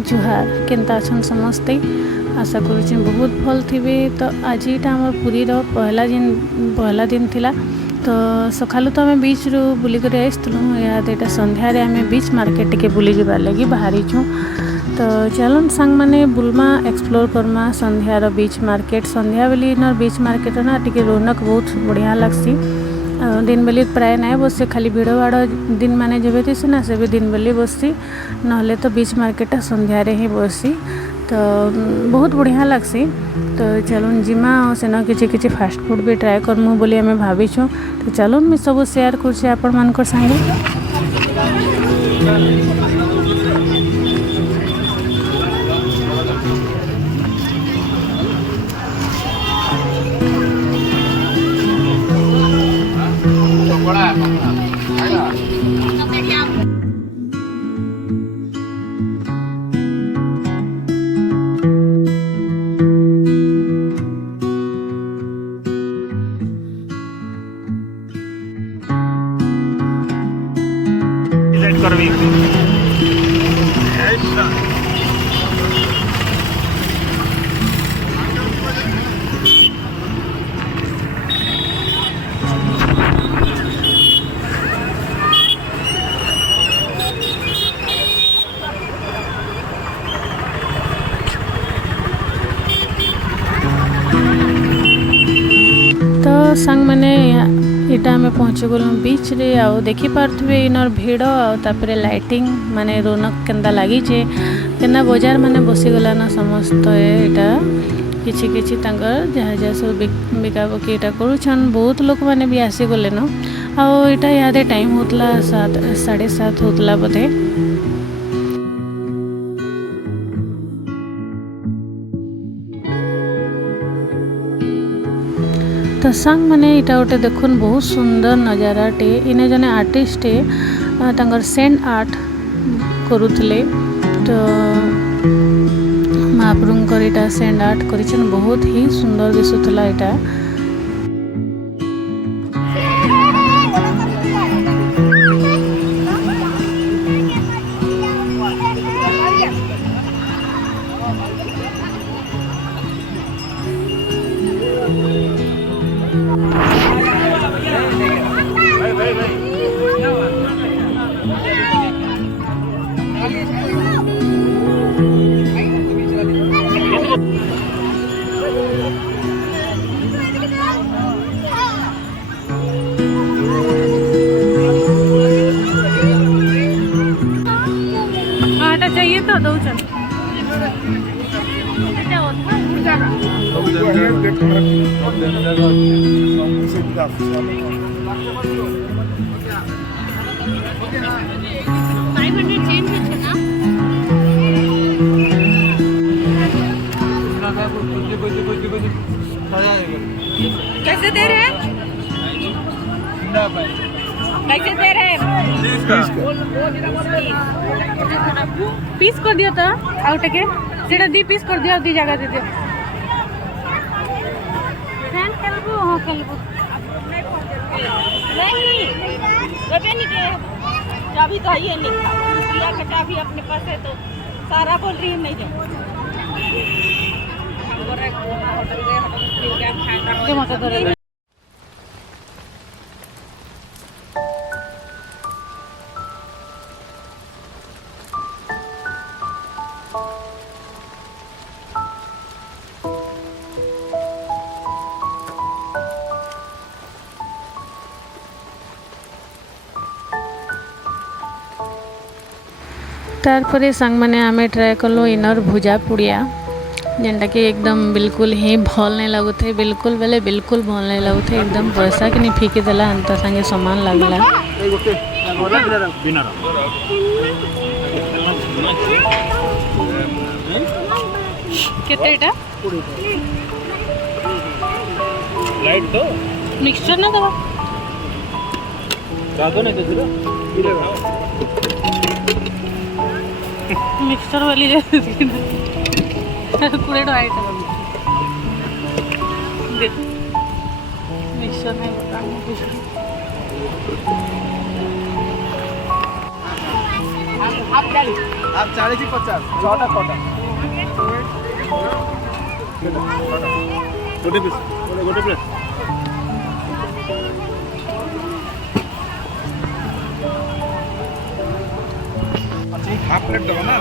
जुहार केनता अछन समस्ते आशा करुँ बहुत भल थे। तो आज यहाँ आम पुरीर पहला दिन थिला। तो सकालू तो आम बीच रू बुलिक आसलुँ या संध्यारे आम बीच मार्केट टे बुली जबार लगी बाहरी छूँ। तो चलन सांग मैंने बुलमा एक्सप्लोर करमा संध्यार बीच मार्केट। संध्या बेली इनर बीच मार्केट ना टी रौनक बहुत बढ़िया लगसी। दिन बेली प्राय ना बस खाली भिड़ भाड़ दिन माने जब थी ना से भी दिन बेली बसी नहले तो बीच मार्केट संध्यारे ही बसी। तो बहुत बढ़िया लगसी। तो चलून जिमा सेन किसी फास्ट फूड भी ट्राए करमु बोली आम भाविछुँ। तो चलून मैं सब शेयर कर आपण मान संगे। सांग मैंने इटा आम पहुँची गलु बीच रे आओ देखी पारे इनर भिड़ आउे लाइटिंग माने रौनक केन्दा लगी केना बजार माने बसीगला ना समस्त यहाँ किछि किछि जहाँ जहाँ सब बिका बकी यहाँ करुछन। बहुत लोक मैंने भी आसीगले न आटा याद टाइम होता 7:30 होता बोधे। तो सांग मैंने इटा गोटे देखुन बहुत सुंदर नजारा टे। इने जने आर्टिस्ट तांगर सेंड आर्ट करुले। तो महाप्रभुंकर इटा सेंड आर्ट करिछन बहुत ही सुंदर दिसुतला इटा। चाहिए तो दो चल कैसे दे रहे हैं? कैसे दे रहे हैं? पीस कर दियो तो आउट के सेटा दी पीस कर दियो दी जगह दे दियो। फैन खेलबो हो खेलबो नहीं कबे नहीं के चाबी तो है नहीं दिया का चाबी अपने पास है तो सारा बोल रही है नहीं दे होटल गए होटल क्या खाना मत दे। तारपरे सांग मैंने आमे ट्राए कलो इनर भुजा पुड़िया जेनटा कि एकदम बिल्कुल ही भल नहीं लगुथे। बिल्कुल बेले बिल्कुल भल नहीं लगुथे एकदम पैसा कि नहीं फिकी देला अंत संगे समान लगला। केतेटा लाइट तो मिक्सचर ना दवा गादो नहीं तो मिक्सचर वाली पूरे आइटम मिक्सचर नहीं बता हाफ 40 की 50 छोटा छोटा गोटे पीस गोटे प्लेट हाफ प्लेट दबा ना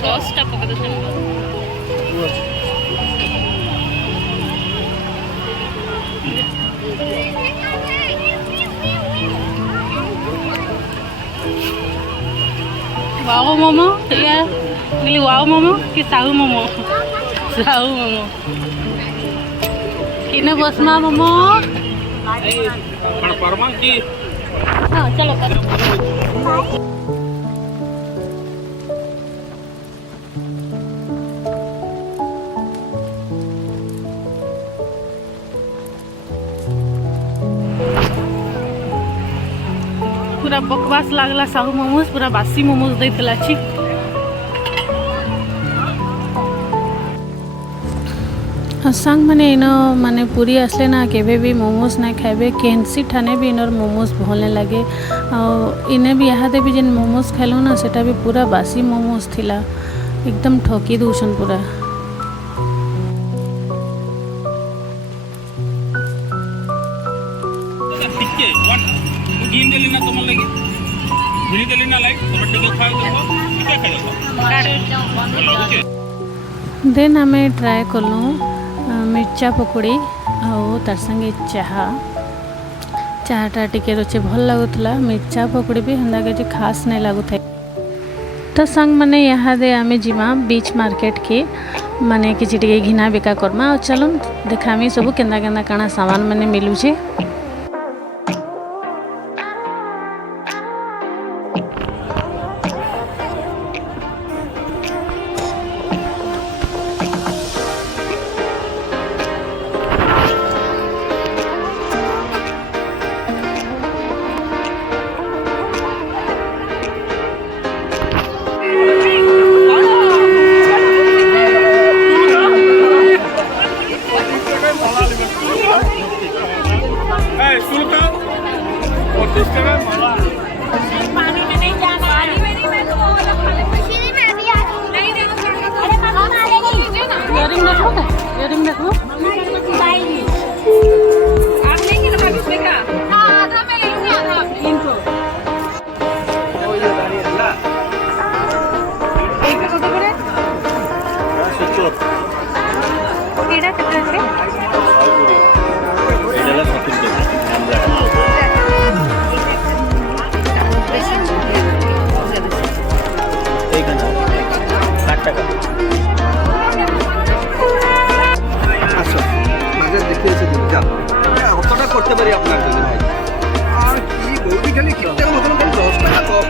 सॉस टा पका दे वाओ मोमो या बोली वाओ मोमो कि साहू मोमो साहू मोमो किने बसमा मोमो परमा की हाँ चलो पूरा बकवास लागला साहू मोमोज पूरा बासी मोमोज देला छी सांग मैंने इन माने पूरी आसले ना केबे भी मोमोज ना खाइबे केनसी ठाने भी इनर मोमोज भलने लगे इने भी यहाँ भी जेन मोमोज खाइलु ना सेटा भी पूरा बासी मोमोज थिला एकदम ठकी दूसन पूरा देन आम ट्राए कलु मिर्चा पकोड़ी तार संगे चाहा चाहाटा टिके रोचे भल लगुला मिर्चा पकोड़ी भी हंदा के खास नहीं लगुता तो संग मैंने यहाँ दे आम जीमा बीच मार्केट के माने किसी टे घिना बिका करमा और चलो देखामी सब केंदा केंदा काना सामान मैंने मिलूचे করতে পারি আপনার জন্য ভাই আর কি গৌরী খালি কিপটার মতন খালি 10 টাকা কম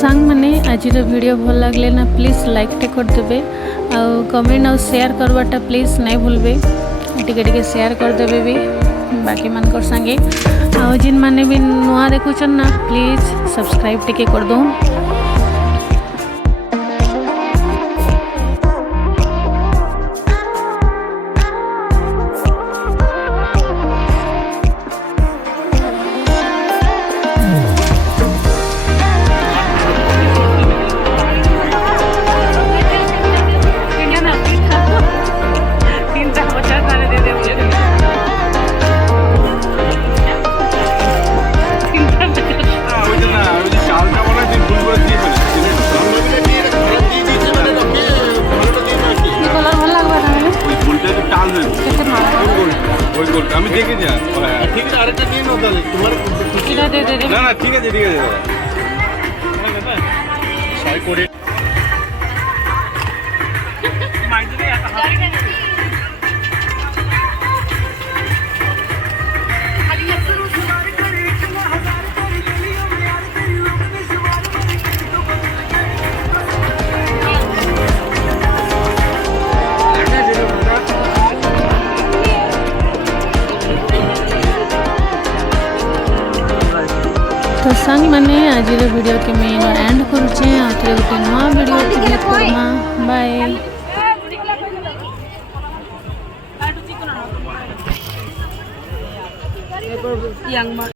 सांग मैंने आज वीडियो भल लगे ना प्लीज लाइक टे कर देबे कमेंट और शेयर करवाटा प्लीज नहीं भूलबे टिके शेयर कर देबे भी बाकी मानकर संगे जिन माने भी नुआ देखुचन ना प्लीज सब्सक्राइब टिके कर दो আমি দেখে যা ঠিক আছে আরেকটা দিয়ে নাও তাহলে তোমার না না ঠিক আছে সবাই করে सांग मैंने आज वीडियो के मैं एंड करुचे आउे गोटे नुआ वीडियो क्रिएट करमा बाय।